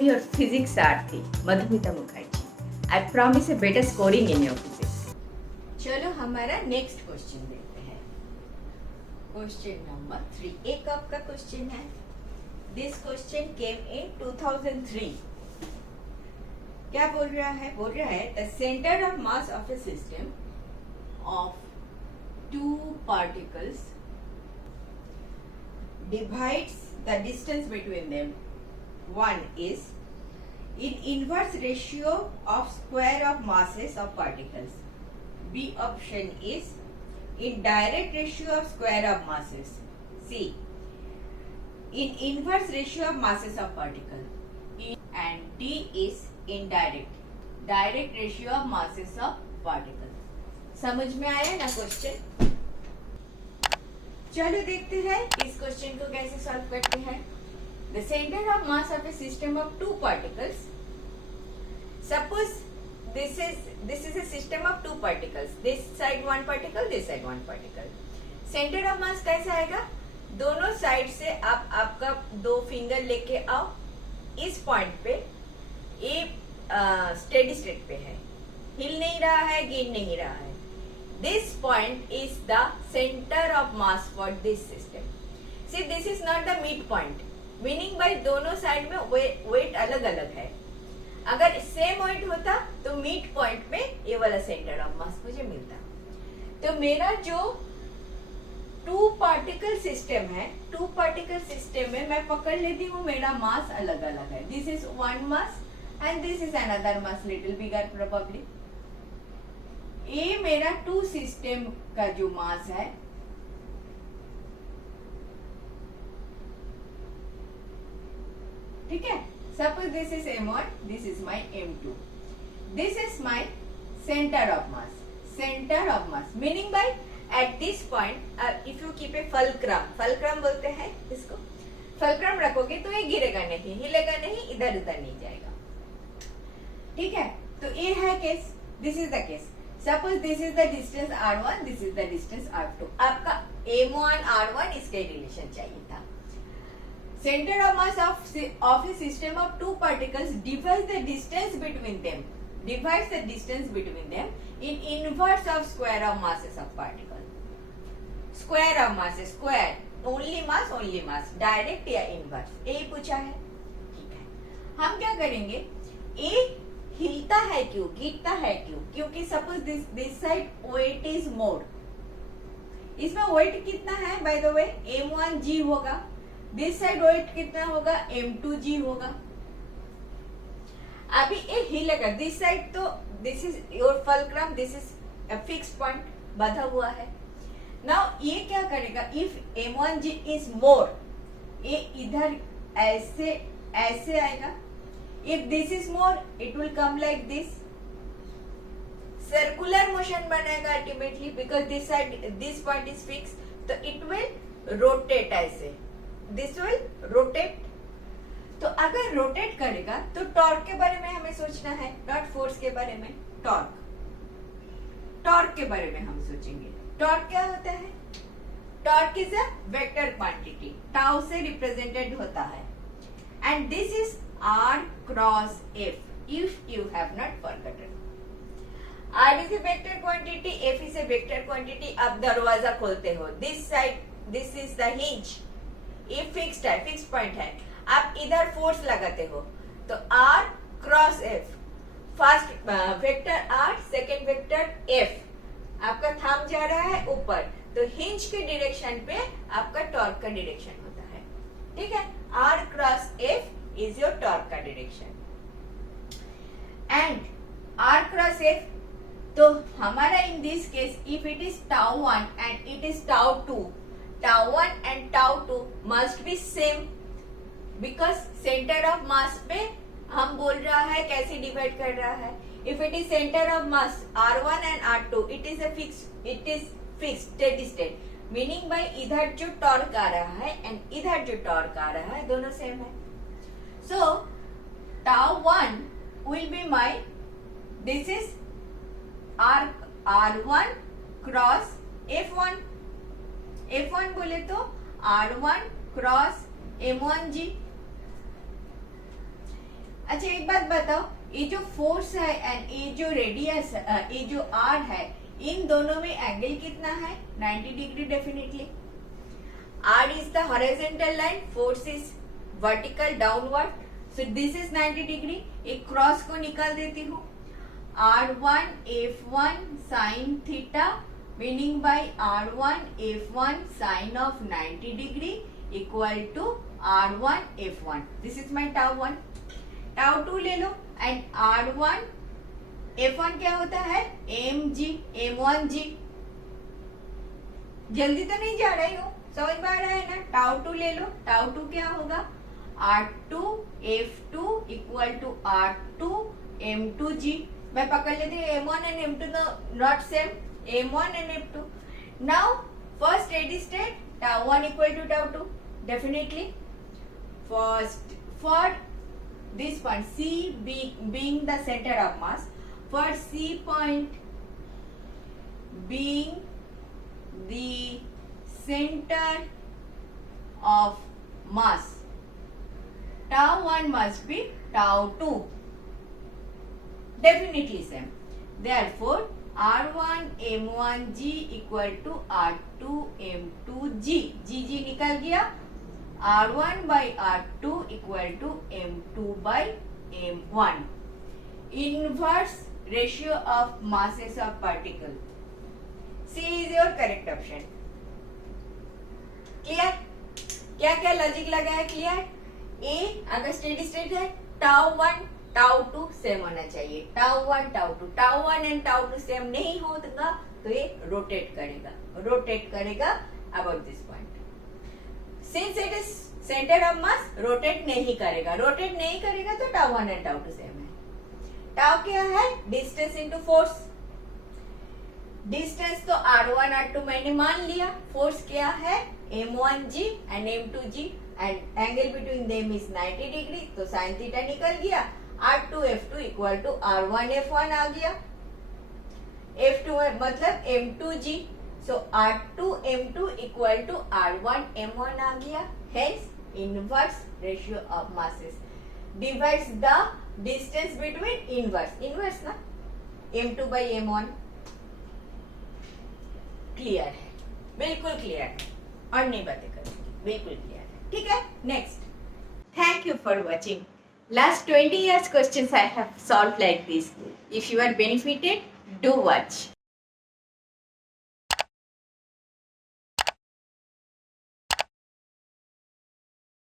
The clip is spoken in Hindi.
am your physics Aarthi, Madhumita Mukherjee. I promise a better scoring in your physics. चलो हमारा नेक्स्ट क्वेश्चन देखते हैं. क्वेश्चन नंबर 3 एक आपका क्वेश्चन है. दिस क्वेश्चन केम इन 2003. क्या बोल रहा है? बोल रहा है the centre of mass of A system of two particles divides the distance between them. One is in inverse ratio of square of masses of particles. B option is in direct ratio of square of masses. C in inverse ratio of masses of particle. And D is direct ratio of masses of particle. समझ में आया ना क्वेश्चन? चलो देखते हैं इस क्वेश्चन को कैसे सॉल्व करते हैं. The centre of mass of A system of two particles. Suppose this is a system of two particles. This side one particle, this side one particle. Centre of mass कैसा आएगा? दोनों साइड से आप आपका दो फिंगर लेके आओ. इस पॉइंट पे ये स्टेडी स्टेट पे है, हिल नहीं रहा है, गिर नहीं रहा है. This point is the center of mass for this system. See, this is not the midpoint. Meaning by दोनों साइड में weight अलग अलग है. अगर सेम weight होता तो मिड पॉइंट में ये वाला सेंटर ऑफ मास मुझे मिलता. तो मेरा जो टू पार्टिकल सिस्टम है, टू पार्टिकल सिस्टम में मैं पकड़ लेती हूँ मेरा मास अलग अलग है. This is one mass and this is another mass, little bigger probably. ये मेरा टू सिस्टम का जो मास है, ठीक है. Suppose this is M1, this is my M2. This is my centre of mass. Centre of mass meaning by at this point if you keep a fulcrum बोलते हैं इसको. फलक्रम रखोगे तो ये गिरेगा नहीं, हिलेगा नहीं, इधर उधर नहीं जाएगा. ठीक है. तो ये है case. This is the case. Suppose this is the distance R1, this is the distance R2. आपका M1 R1 इसके रिलेशन चाहिए था. Center of mass of a system of two particles divides the distance between them. Divides the distance between them in inverse of square of masses of particle. Square of masses, square. Only mass. Direct या inverse. यही पूछा है. ठीक है. हम क्या करेंगे? एक हिलता है क्यों, गिरता है क्यों? क्योंकि suppose this side weight is more. इसमें वेट कितना है बाय द वे? M1G होगा. दिस साइड वेट कितना होगा? M2G होगा. अभी ये हिलेगा. दिस साइड तो this is your fulcrum, this is a fixed point, बंधा हुआ है. नाउ ये क्या करेगा? इफ M1G इज मोर, ये इधर ऐसे आएगा. If this is more, it will come like this. Circular motion बनेगा ultimately because this point is fixed. तो it will rotate ऐसे. This will rotate. तो अगर rotate करेगा तो टॉर्क के बारे में हमें सोचना है, not फोर्स के बारे में. टॉर्क के बारे में हम सोचेंगे. टॉर्क क्या होता है? Torque is a vector quantity. Tau से रिप्रेजेंटेड होता है. And this is R cross F, if you have not forgotten. R is a vector quantity, F is a vector quantity. आप दरवाजा खोलते हो, this side, this is the hinge. ये fixed है, fixed point है. आप इधर फोर्स लगाते हो, तो R cross F. First vector R, second vector F. आपका थंब जा रहा है ऊपर, तो हिंज के डायरेक्शन पे आपका टॉर्क का डायरेक्शन होता है. ठीक है. R cross F is your torque का direction. And R cross F, तो हमारा in this case if it is tau 1 and it is tau 2, tau 1 and tau 2 must be same because center of mass पे हम बोल रहा है कैसे डिवाइड कर रहा है. If it is center of mass R1 and R2, it is fixed steady state. Meaning by इधर जो टॉर्क आ रहा है and इधर जो टॉर्क आ रहा है दोनों सेम है. So tau 1 will be this is R1 cross F1. F1 बोले तो R1 cross M1G. अच्छा एक बात बताओ, ये जो फोर्स है एंड ये जो रेडियस, ये जो आर है, इन दोनों में एंगल कितना है? 90 degree definitely. R is the horizontal line, force is vertical downward, so this is 90 degree. एक क्रॉस को निकाल देती हूँ. R1 F1 sin theta, meaning by R1 F1 sin of 90 degree equal to R1 F1. This is my tau 1. tau 2 ले लो and R1 F1 क्या होता है? mg m1g. जल्दी तो नहीं जा रही हूँ, समझ में आ रहा है ना? tau 2 ले लो. tau 2 क्या होगा? R2 F2 equal to R2 m2g. मैं पकड़ लेती हूँ m1 and m2 not same, m1 and m2. Now first steady state, tau 1 equal to tau 2 definitely. First for this point C being the center of mass, for C point being the center of mass, tau 1 must be tau 2. Definitely same. Therefore, R1 M1G equal to R2 M2G. G निकल गया. R1 by R2 equal to M2 by M1. Inverse ratio of masses of particle. C is your correct option. Clear? क्या क्या लॉजिक लगा है? क्लियर? A अगर स्टेडी स्टेट है, tau 1 tau 2 सेम होना चाहिए. tau 1 tau 1 and tau 2 same नहीं होगा तो ये रोटेट करेगा about this point. Since it is centre of mass, rotate नहीं करेगा तो tau 1 एंड tau 2 सेम है. tau क्या है? Distance into force. डिस्टेंस तो R1 R2 मैंने मान लिया. फोर्स क्या है? m1g and m2g and angle between them is 90 degree, तो साइन थीटा निकल गया. R2 F2 equal to R1 F1 आ गया. F2 मतलब M2G, so R2 M2 equal to R1 M1 आ गया. Hence inverse ratio of masses divides the distance between inverse ना, M2 by M1. क्लियर है? बिल्कुल क्लियर है और नहीं बातें करेंगे, बिल्कुल क्लियर है. ठीक है, next. Thank you for watching. Last 20 years questions I have solved like this. If you are benefited, do watch.